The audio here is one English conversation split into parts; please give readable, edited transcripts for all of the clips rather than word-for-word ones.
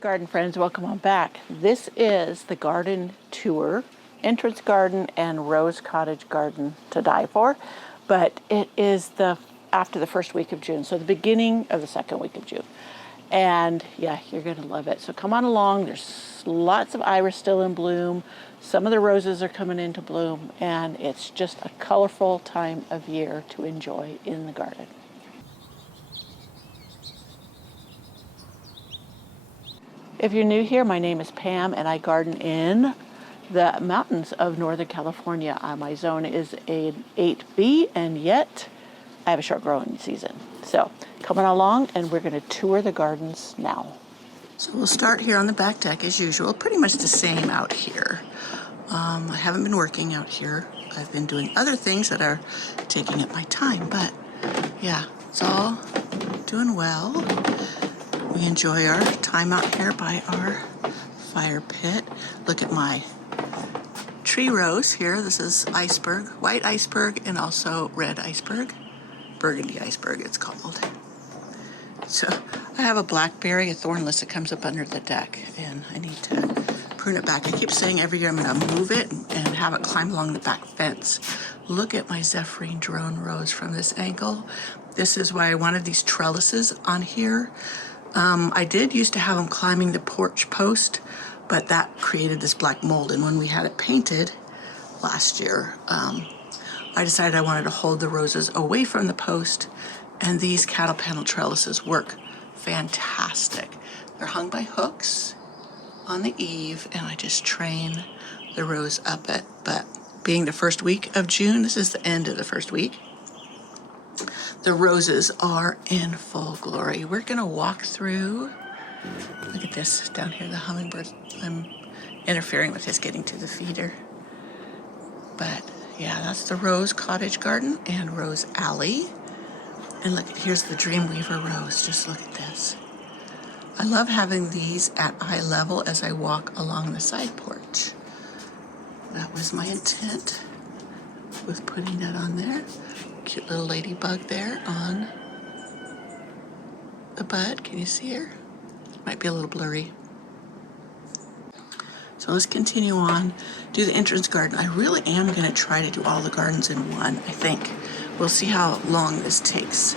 Garden friends, welcome on back. This is the garden tour, entrance garden and rose cottage garden to die for, but it is after the first week of June, so the beginning of the second week of June. And yeah, you're gonna love it. So come on along. There's lots of iris still in bloom. Some of the roses are coming into bloom, and it's just a colorful time of year to enjoy in the garden. If you're new here, my name is Pam and I garden in the mountains of Northern California. My zone is an 8B, and yet I have a short growing season. So come on along and we're gonna tour the gardens now. So we'll start here on the back deck as usual, pretty much the same out here. I haven't been working out here. I've been doing other things that are taking up my time, but yeah, it's all doing well. We enjoy our time out here by our fire pit. Look at my tree rose here. This is iceberg, white iceberg, and also red iceberg. Burgundy iceberg, it's called. So I have a blackberry, a thornless that comes up under the deck, and I need to prune it back. I keep saying every year I'm gonna move it and have it climb along the back fence. Look at my Zephyrine drone rose from this angle. This is why I wanted these trellises on here. I did used to have them climbing the porch post, but that created this black mold. And when we had it painted last year, I decided I wanted to hold the roses away from the post, and these cattle panel trellises work fantastic. They're hung by hooks on the eave, and I just train the rose up it. But being the first week of June, this is the end of the first week, the roses are in full glory. We're gonna walk through. Look at this down here, the hummingbird. I'm interfering with his getting to the feeder. But yeah, that's the Rose Cottage Garden and Rose Alley. And look, here's the Dreamweaver rose. Just look at this. I love having these at eye level as I walk along the side porch. That was my intent with putting that on there. Cute little ladybug there on the bud. Can you see her? Might be a little blurry. So let's continue on, do the entrance garden. I really am gonna try to do all the gardens in one, I think. We'll see how long this takes.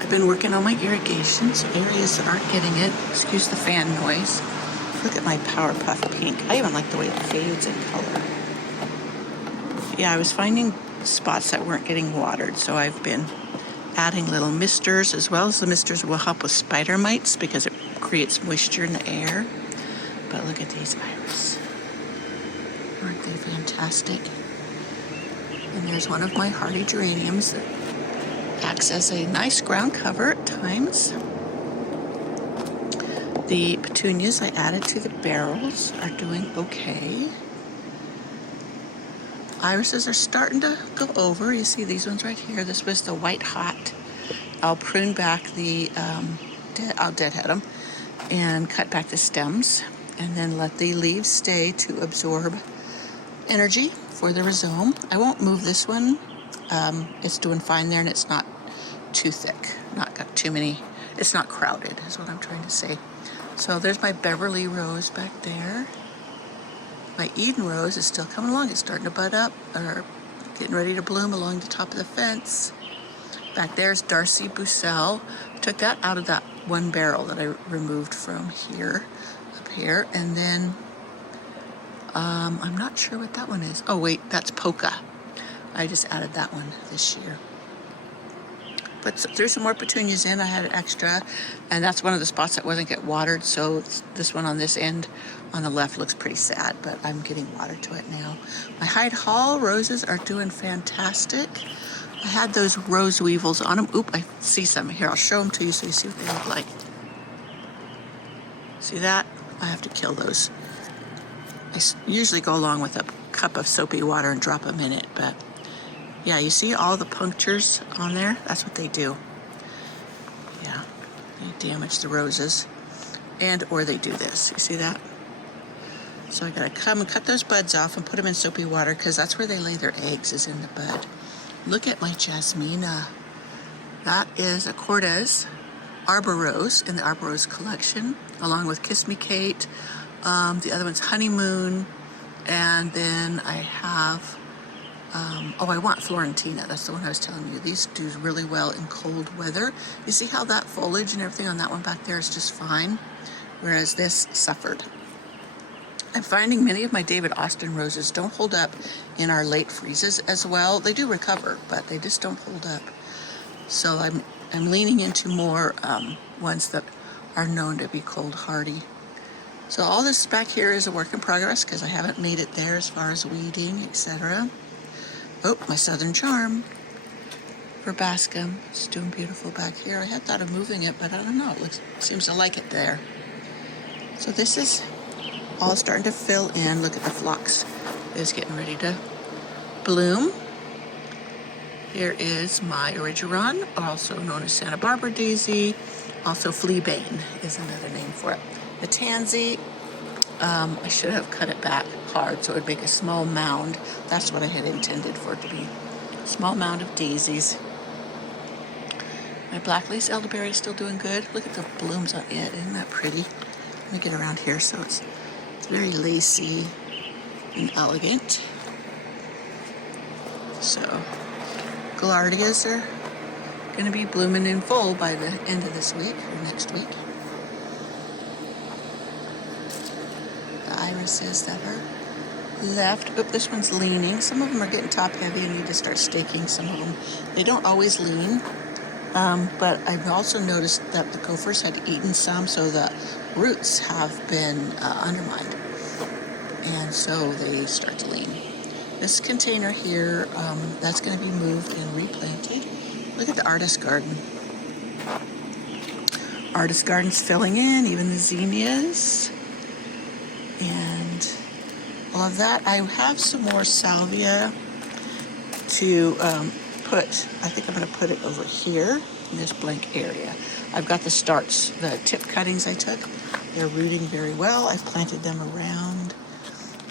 I've been working on my irrigation, so areas that aren't getting it, excuse the fan noise. Look at my Power Puff pink. I even like the way it fades in color. Yeah, I was finding spots that weren't getting watered, so I've been adding little misters, as well as the misters will help with spider mites because it creates moisture in the air. But look at these iris. Aren't they fantastic? And there's one of my hardy geraniums that acts as a nice ground cover at times. The petunias I added to the barrels are doing okay. Irises are starting to go over. You see these ones right here. This was the white hot. I'll prune back the, I'll deadhead them and cut back the stems, and then let the leaves stay to absorb energy for the rhizome. I won't move this one. It's doing fine there, and it's not too thick, not got too many, it's not crowded is what I'm trying to say. So there's my Beverly rose back there. My Eden rose is still coming along. It's starting to bud up, or getting ready to bloom along the top of the fence. Back there's Darcy Bucelle. Took that out of that one barrel that I removed from here, up here. And then, I'm not sure what that one is. Oh wait, that's Polka. I just added that one this year. Threw some more petunias in. I had an extra, and that's one of the spots that wasn't get watered, so this one on this end on the left looks pretty sad, but I'm getting water to it now. My Hyde Hall roses are doing fantastic. I had those rose weevils on them. Oop, I see some here. I'll show them to you so you see what they look like. See that? I have to kill those. I usually go along with a cup of soapy water and drop them in it, but yeah, you see all the punctures on there? That's what they do. Yeah, they damage the roses, or they do this. You see that? So I gotta come and cut those buds off and put them in soapy water, because that's where they lay their eggs, is in the bud. Look at my Jasmina. That is a Cortez Arbor Rose in the Arbor Rose collection. along with Kiss Me Kate. The other one's Honeymoon. And then I have, I want Florentina. That's the one I was telling you. These do really well in cold weather. You see how that foliage and everything on that one back there is just fine, whereas this suffered. I'm finding many of my David Austin roses don't hold up in our late freezes as well. They do recover, but they just don't hold up. So I'm leaning into more ones that are known to be cold hardy. So all this back here is a work in progress because I haven't made it there as far as weeding, etc. Oh, my Southern Charm for Bascom. It's doing beautiful back here. I had thought of moving it, but I don't know. It seems to like it there. So this is all starting to fill in. Look at the phlox. It's getting ready to bloom. Here is my Origeron, also known as Santa Barbara Daisy. Also Fleabane is another name for it. The tansy, I should have cut it back hard so it would make a small mound. That's what I had intended for it to be. Small mound of daisies. My black lace elderberry is still doing good. Look at the blooms on it. Isn't that pretty? Let me get around here so it's very lacy and elegant. So, Gaillardias are going to be blooming in full by the end of this week or next week. The irises that are left. Oop, this one's leaning. Some of them are getting top heavy and need to start staking. Some of them, they don't always lean. But I've also noticed that the gophers had eaten some, so the roots have been undermined. And so they start to lean. This container here, that's going to be moved and replanted. Look at the artist garden. Artist garden's filling in, even the zinnias. And all of that. I have some more salvia to put. I think I'm going to put it over here in this blank area. I've got the starts, the tip cuttings I took. They're rooting very well. I've planted them around.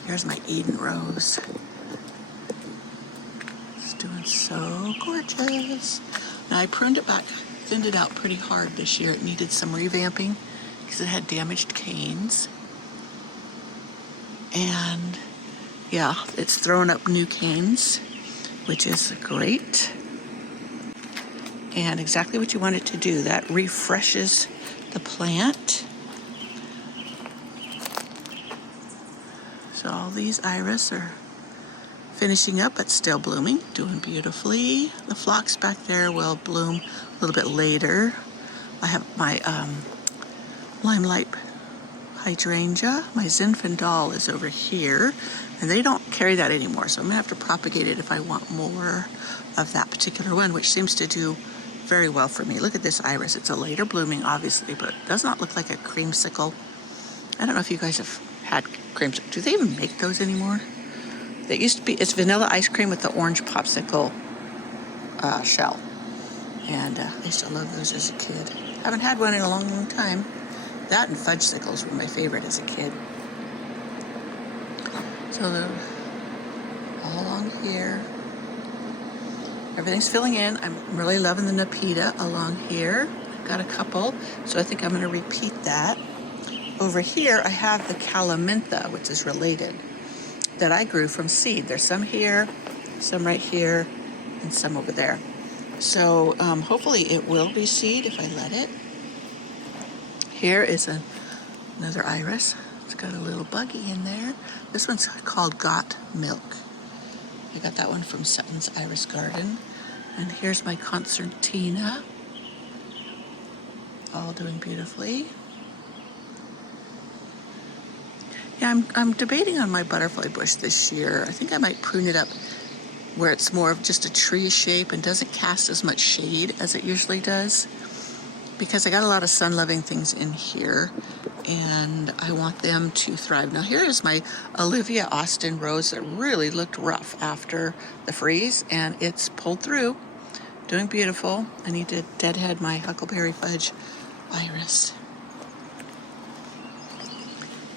Here's my Eden rose. It's doing so gorgeous. Now I pruned it back, thinned it out pretty hard this year. It needed some revamping because it had damaged canes. And yeah, it's throwing up new canes, which is great. And exactly what you want it to do. That refreshes the plant. So all these iris are finishing up, but still blooming, doing beautifully. The phlox back there will bloom a little bit later. I have my limelight hydrangea. My Zinfandel is over here, and they don't carry that anymore, so I'm gonna have to propagate it if I want more of that particular one, which seems to do very well for me. Look at this iris. It's a later blooming, obviously, but it does not look like a creamsicle. I don't know if you guys have had creamsicle. Do they even make those anymore? They used to be, it's vanilla ice cream with the orange popsicle shell. And I used to love those as a kid. Haven't had one in a long, long time. That and fudgesicles were my favorite as a kid. So all along here, everything's filling in. I'm really loving the Nepeta along here. I've got a couple, so I think I'm going to repeat that. Over here, I have the Calamintha, which is related, that I grew from seed. There's some here, some right here, and some over there. So hopefully it will be seed if I let it. Here is another iris. It's got a little buggy in there. This one's called Got Milk. I got that one from Sutton's Iris Garden. And here's my Concertina. All doing beautifully. Yeah, I'm debating on my butterfly bush this year. I think I might prune it up where it's more of just a tree shape and doesn't cast as much shade as it usually does, because I got a lot of sun-loving things in here and I want them to thrive. Now here is my Olivia Austin rose that really looked rough after the freeze, and it's pulled through, doing beautiful. I need to deadhead my Huckleberry Fudge iris.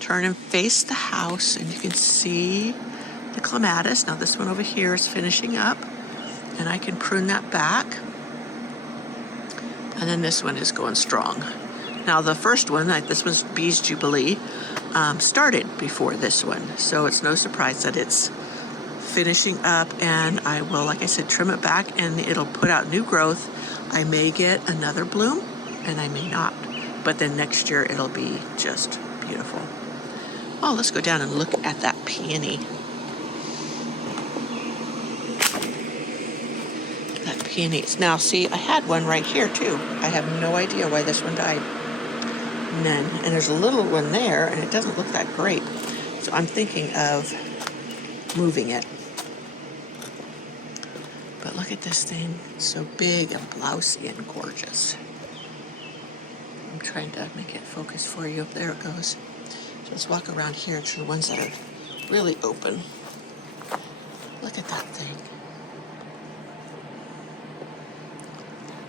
Turn and face the house and you can see the clematis. Now this one over here is finishing up and I can prune that back. And then this one is going strong. Now the first one, like this was Bee's Jubilee, started before this one. So it's no surprise that it's finishing up, and I will, like I said, trim it back and it'll put out new growth. I may get another bloom and I may not, but then next year it'll be just beautiful. Oh, let's go down and look at that peony. That peony. Now see, I had one right here too. I have no idea why this one died. None. And there's a little one there and it doesn't look that great. So I'm thinking of moving it. But look at this thing. It's so big and blousy and gorgeous. I'm trying to make it focus for you. There it goes. So let's walk around here to the ones that are really open. Look at that thing.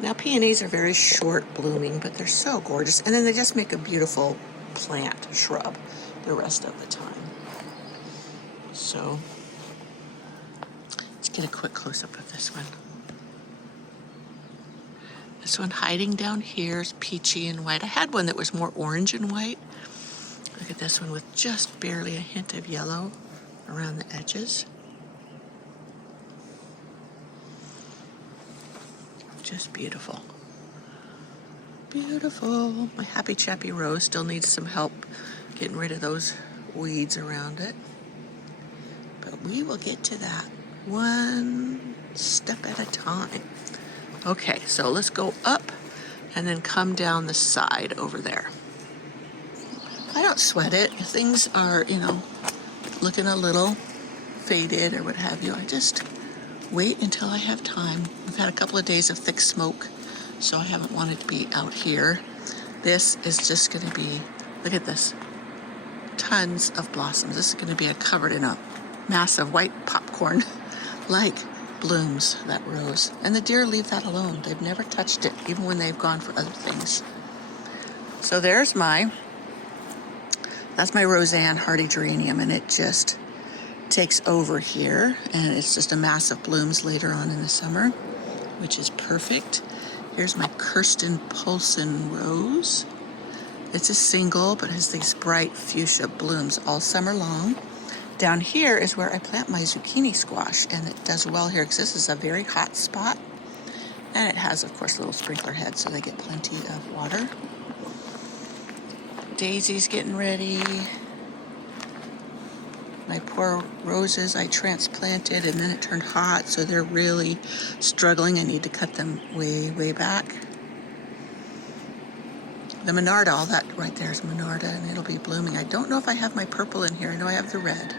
Now peonies are very short blooming, but they're so gorgeous. And then they just make a beautiful plant, shrub, the rest of the time. So let's get a quick close-up of this one. This one hiding down here is peachy and white. I had one that was more orange and white. Look at this one with just barely a hint of yellow around the edges. Just beautiful. Beautiful. My Happy Chappy Rose still needs some help getting rid of those weeds around it. But we will get to that one step at a time. Okay, so let's go up and then come down the side over there. I don't sweat it. If things are, looking a little faded or what have you, I just wait until I have time. I've had a couple of days of thick smoke, so I haven't wanted to be out here. This is just going to be, look at this, tons of blossoms. This is going to be covered in a mass of white popcorn like blooms, that rose. And the deer leave that alone. They've never touched it, even when they've gone for other things. So that's my Roseanne hardy geranium, and it just takes over here, and it's just a mass of blooms later on in the summer, which is perfect. Here's my Kirsten Poulsen rose. It's a single, but has these bright fuchsia blooms all summer long. Down here is where I plant my zucchini squash, and it does well here because this is a very hot spot, and it has, of course, little sprinkler heads, so they get plenty of water. Daisy's getting ready. My poor roses I transplanted, and then it turned hot, so they're really struggling. I need to cut them way, way back. The Monarda, all that right there is Monarda, and it'll be blooming. I don't know if I have my purple in here. I know I have the red.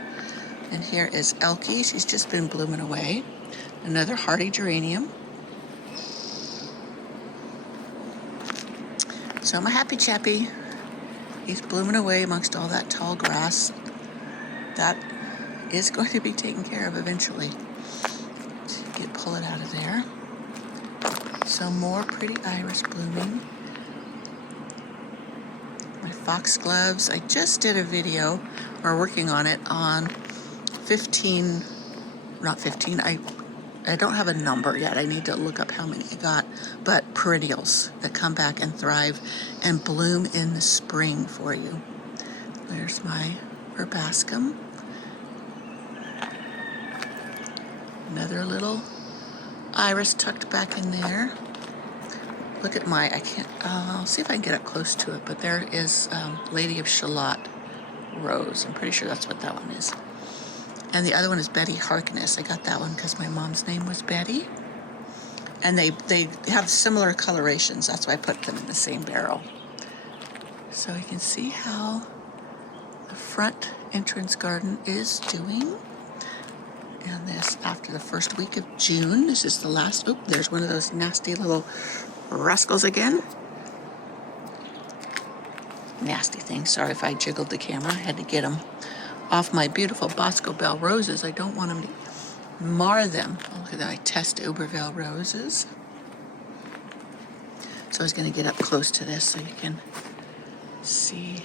And here is Elkie. She's just been blooming away. Another hardy geranium. So my Happy Chappy, he's blooming away amongst all that tall grass. That is going to be taken care of eventually. Pull it out of there. Some more pretty iris blooming. My foxgloves. I just did a video, or working on it, on 15, not 15, I don't have a number yet. I need to look up how many I got, but perennials that come back and thrive and bloom in the spring for you. There's my verbascum. Another little iris tucked back in there. Look at my, I'll see if I can get up close to it, but there is Lady of Shalott rose. I'm pretty sure that's what that one is. And the other one is Betty Harkness. I got that one because my mom's name was Betty. And they have similar colorations. That's why I put them in the same barrel. So you can see how the front entrance garden is doing. And this after the first week of June. This is the last, there's one of those nasty little rascals again. Nasty thing. Sorry if I jiggled the camera. I had to get them off my beautiful Bosco Bell roses. I don't want them to mar them. Oh, look at that. I test Uberville roses. So I was going to get up close to this so you can see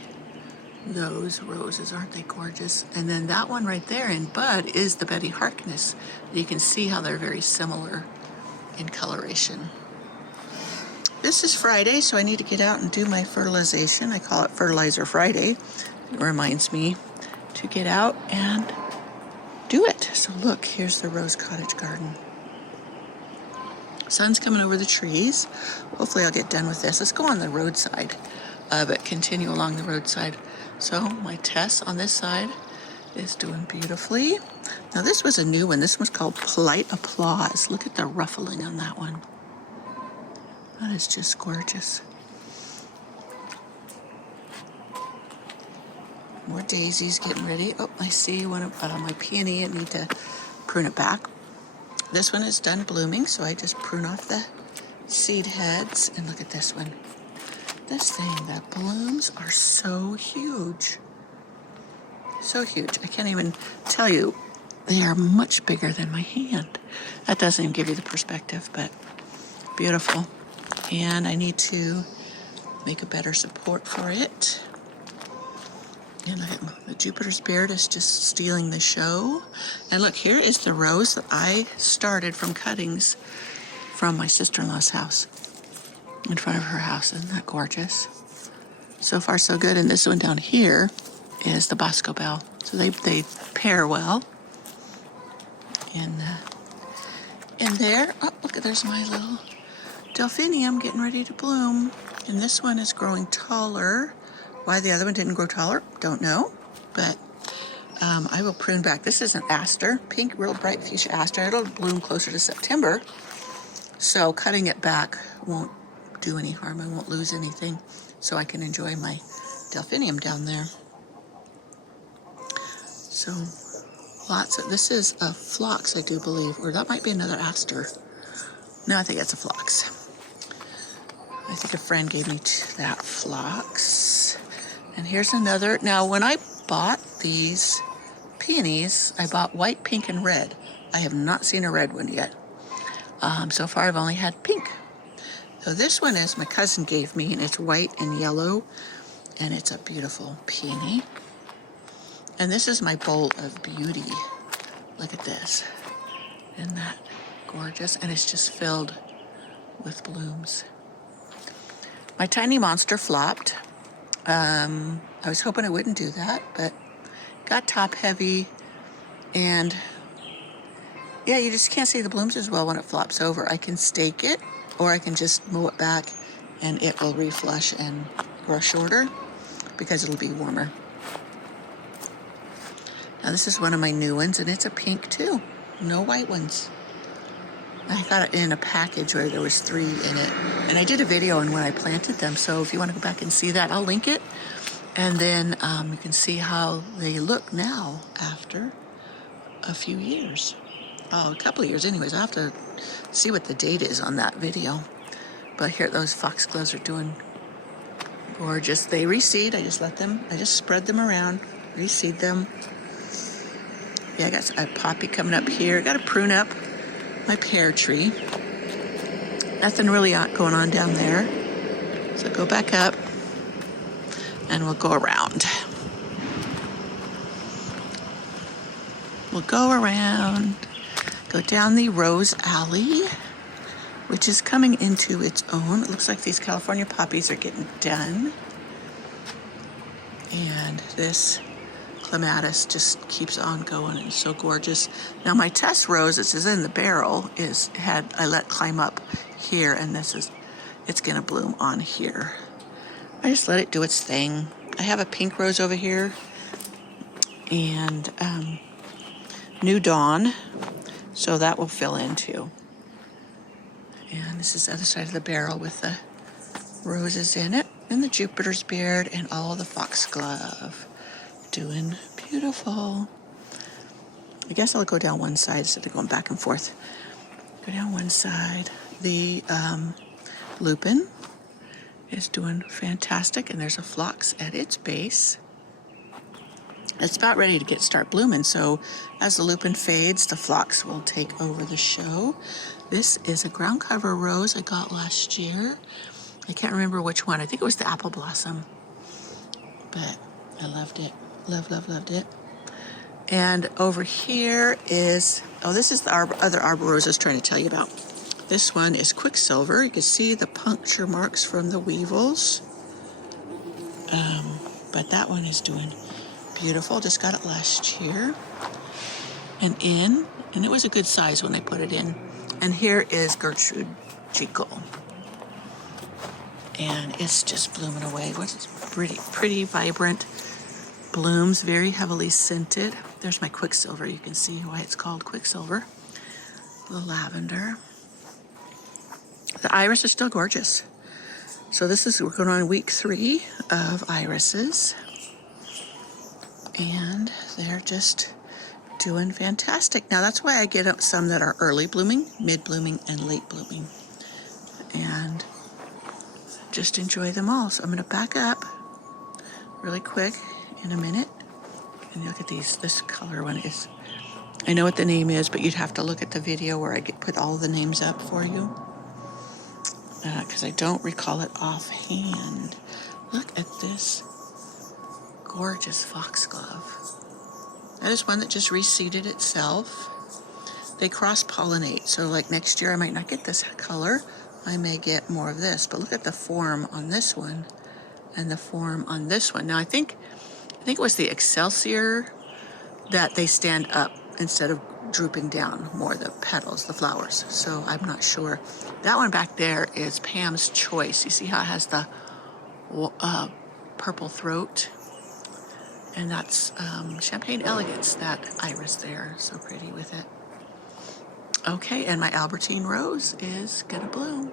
those roses. Aren't they gorgeous? And then that one right there in bud is the Betty Harkness. You can see how they're very similar in coloration. This is Friday, so I need to get out and do my fertilization. I call it Fertilizer Friday. It reminds me to get out and do it. So look, here's the rose cottage garden. Sun's coming over the trees. Hopefully I'll get done with this. Let's go on the roadside, but continue along the roadside. So my Tess on this side is doing beautifully. Now this was a new one. This one's called Polite Applause. Look at the ruffling on that one. That is just gorgeous. More daisies getting ready. Oh, I see one of my peony. I need to prune it back. This one is done blooming, so I just prune off the seed heads. And look at this one. This thing, the blooms are so huge. So huge. I can't even tell you. They are much bigger than my hand. That doesn't even give you the perspective, but beautiful. And I need to make a better support for it. And look at the Jupiter's Beard is just stealing the show. And look, here is the rose that I started from cuttings from my sister-in-law's house, in front of her house. Isn't that gorgeous? So far, so good. And this one down here is the Bosco Bell. So they pair well. In there, oh, look, there's my little delphinium getting ready to bloom. And this one is growing taller. Why the other one didn't grow taller, don't know. But I will prune back. This is an aster, pink, real bright fuchsia aster. It'll bloom closer to September. So cutting it back won't do any harm. I won't lose anything. So I can enjoy my delphinium down there. So lots of, this is a phlox, I do believe, or that might be another aster. No, I think that's a phlox. I think a friend gave me that phlox. And here's another. Now, when I bought these peonies, I bought white, pink, and red. I have not seen a red one yet. So far, I've only had pink. So this one is my cousin gave me, and it's white and yellow, and it's a beautiful peony. And this is my bowl of beauty. Look at this. Isn't that gorgeous? And it's just filled with blooms. My tiny monster flopped. I was hoping it wouldn't do that, but got top heavy, and yeah, you just can't see the blooms as well when it flops over. I can stake it, or I can just mow it back and it will reflush and grow shorter because it'll be warmer. Now this is one of my new ones, and it's a pink too. No white ones. I got it in a package where there was 3 in it. And I did a video on when I planted them, so if you want to go back and see that, I'll link it. And then you can see how they look now after a few years. Oh, a couple of years anyways. I have to see what the date is on that video. But here, those foxgloves are doing gorgeous. They reseed. I just spread them around, reseed them. Yeah, I got a poppy coming up here. Got to prune up my pear tree. Nothing really going on down there. So go back up and we'll go around. We'll go around, go down the rose alley, which is coming into its own. It looks like these California poppies are getting done. And this clematis just keeps on going, and it's so gorgeous. Now my Tess rose, this is in the barrel, I let climb up here, and it's gonna bloom on here. I just let it do its thing. I have a pink rose over here, and New Dawn, so that will fill in too. And this is the other side of the barrel with the roses in it, and the Jupiter's Beard, and all the foxglove. Doing beautiful. I guess I'll go down one side instead of going back and forth. Go down one side. The lupin is doing fantastic, and there's a phlox at its base. It's about ready to start blooming, so as the lupin fades, the phlox will take over the show. This is a ground cover rose I got last year. I can't remember which one. I think it was the apple blossom, but I loved it. Loved it. And over here is, this is the other arbor rose I was trying to tell you about. This one is Quicksilver. You can see the puncture marks from the weevils. But that one is doing beautiful. Just got it last year. And it was a good size when I put it in. And here is Gertrude Jekyll. And it's just blooming away. What's pretty vibrant blooms, very heavily scented. There's my Quicksilver. You can see why it's called Quicksilver. The lavender. The iris is still gorgeous. So we're going on week 3 of irises. And they're just doing fantastic. Now that's why I get up some that are early blooming, mid blooming, and late blooming. And just enjoy them all. So I'm going to back up really quick in a minute. And look at these. This color one is, I know what the name is, but you'd have to look at the video where I put all the names up for you. Because I don't recall it offhand. Look at this gorgeous foxglove. That is one that just reseeded itself. They cross-pollinate, so like next year I might not get this color. I may get more of this, but look at the form on this one and the form on this one. Now I think it was the Excelsior that they stand up instead of drooping down more, the petals, the flowers. So I'm not sure. That one back there is Pam's Choice. You see how it has the purple throat? And that's Champagne Elegance, that iris there. So pretty with it. Okay, and my Albertine Rose is gonna bloom.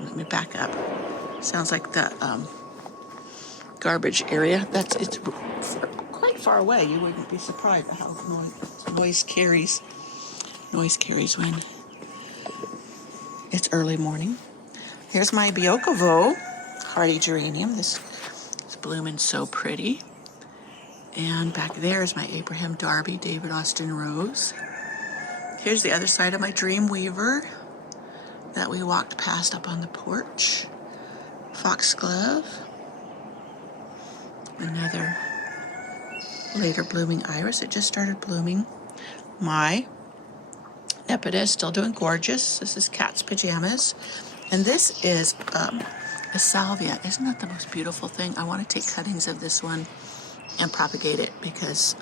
Let me back up. Sounds like the garbage area. It's quite far away. You wouldn't be surprised at how noise carries when it's early morning. Here's my Biokovo hardy geranium. This is blooming so pretty. And back there is my Abraham Darby David Austin Rose. Here's the other side of my Dream Weaver that we walked past up on the porch. Foxglove. Another later blooming iris. It just started blooming. My Nepeta is still doing gorgeous. This is Cat's Pajamas. And this is a salvia. Isn't that the most beautiful thing? I want to take cuttings of this one and propagate it because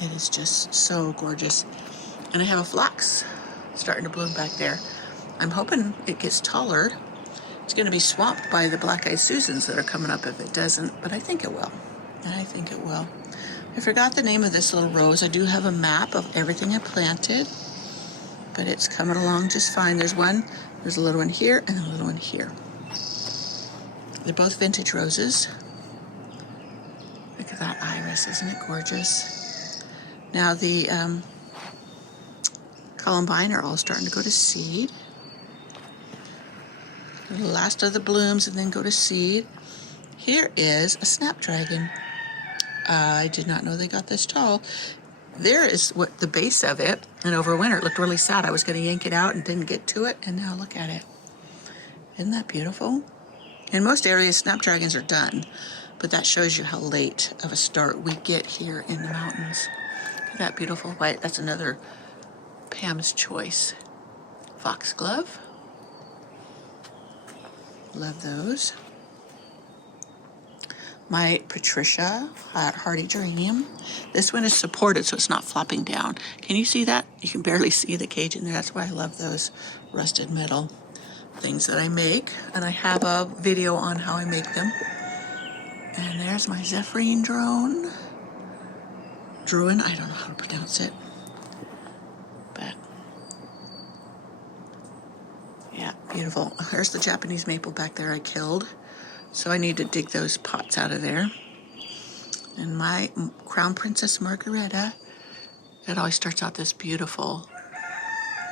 it is just so gorgeous. And I have a phlox starting to bloom back there. I'm hoping it gets taller. It's going to be swamped by the black-eyed Susans that are coming up if it doesn't, but I think it will. I think it will. I forgot the name of this little rose. I do have a map of everything I planted, but it's coming along just fine. There's a little one here and a little one here. They're both vintage roses. Look at that iris, isn't it gorgeous? Now the columbine are all starting to go to seed. The last of the blooms and then go to seed. Here is a snapdragon. I did not know they got this tall. There is what the base of it, and over winter it looked really sad. I was going to yank it out and didn't get to it, and now look at it. Isn't that beautiful? In most areas, snapdragons are done, but that shows you how late of a start we get here in the mountains. Look at that beautiful white. That's another Pam's Choice foxglove. Love those. My Patricia hardy geranium. This one is supported so it's not flopping down. Can you see that? You can barely see the cage in there. That's why I love those rusted metal things that I make. And I have a video on how I make them. And there's my Zephyrin drone. Druin, I don't know how to pronounce it. But yeah, beautiful. There's the Japanese maple back there I killed. So I need to dig those pots out of there. And my Crown Princess Margareta, it always starts out this beautiful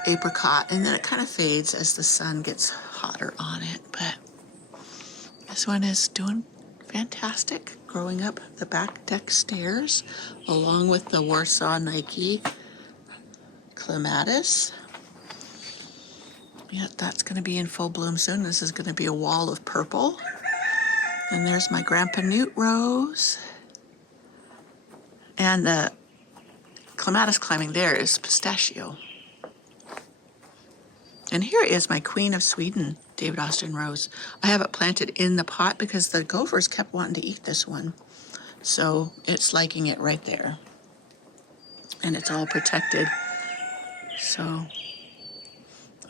apricot, and then it kind of fades as the sun gets hotter on it. But this one is doing fantastic, growing up the back deck stairs, along with the Warsaw Nike Clematis. Yeah, that's going to be in full bloom soon. This is going to be a wall of purple. And there's my Grandpa Newt rose. And the clematis climbing there is pistachio. And here is my Queen of Sweden David Austin rose. I have it planted in the pot because the gophers kept wanting to eat this one. So it's liking it right there. And it's all protected. So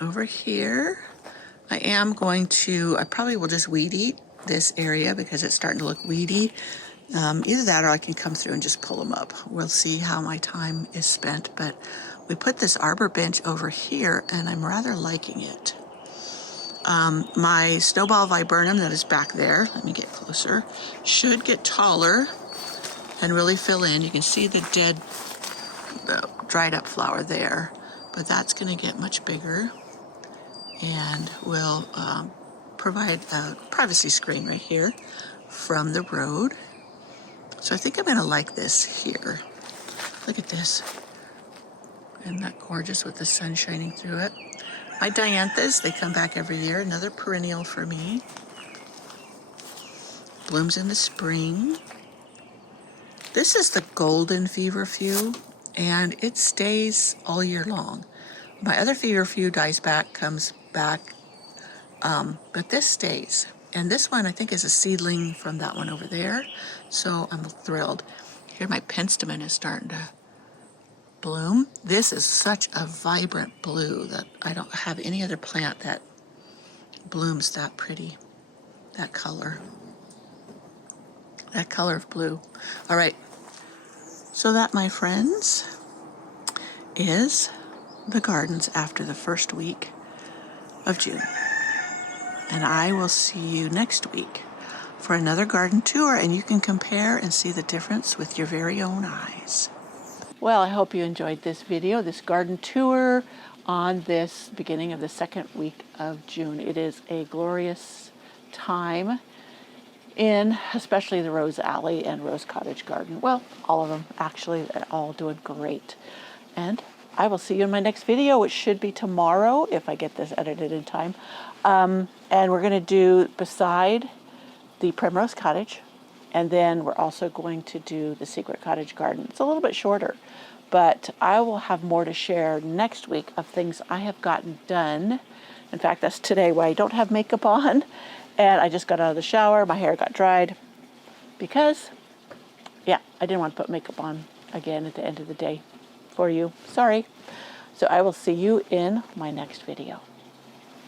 over here, I probably will just weed eat this area because it's starting to look weedy. Either that or I can come through and just pull them up. We'll see how my time is spent, but we put this arbor bench over here and I'm rather liking it. My snowball viburnum that is back there, let me get closer, should get taller and really fill in. You can see the dead, dried up flower there, but that's going to get much bigger and will provide a privacy screen right here from the road. So I think I'm going to like this here. Look at this. Isn't that gorgeous with the sun shining through it? My dianthus, they come back every year. Another perennial for me. Blooms in the spring. This is the golden feverfew, and it stays all year long. My other feverfew dies back, comes back, but this stays. And this one I think is a seedling from that one over there, so I'm thrilled. Here my penstemon is starting to bloom. This is such a vibrant blue that I don't have any other plant that blooms that pretty, that color of blue. All right, so that, my friends, is the gardens after the first week of June. And I will see you next week for another garden tour, and you can compare and see the difference with your very own eyes. Well, I hope you enjoyed this video, this garden tour on this beginning of the second week of June. It is a glorious time in especially the Rose Alley and Rose Cottage garden. Well, all of them actually, they're all doing great. And I will see you in my next video, which should be tomorrow if I get this edited in time. And we're going to do beside the Primrose Cottage, and then we're also going to do the Secret Cottage garden. It's a little bit shorter, but I will have more to share next week of things I have gotten done. In fact, that's today why I don't have makeup on, and I just got out of the shower. My hair got dried because, yeah, I didn't want to put makeup on again at the end of the day for you. Sorry. So I will see you in my next video.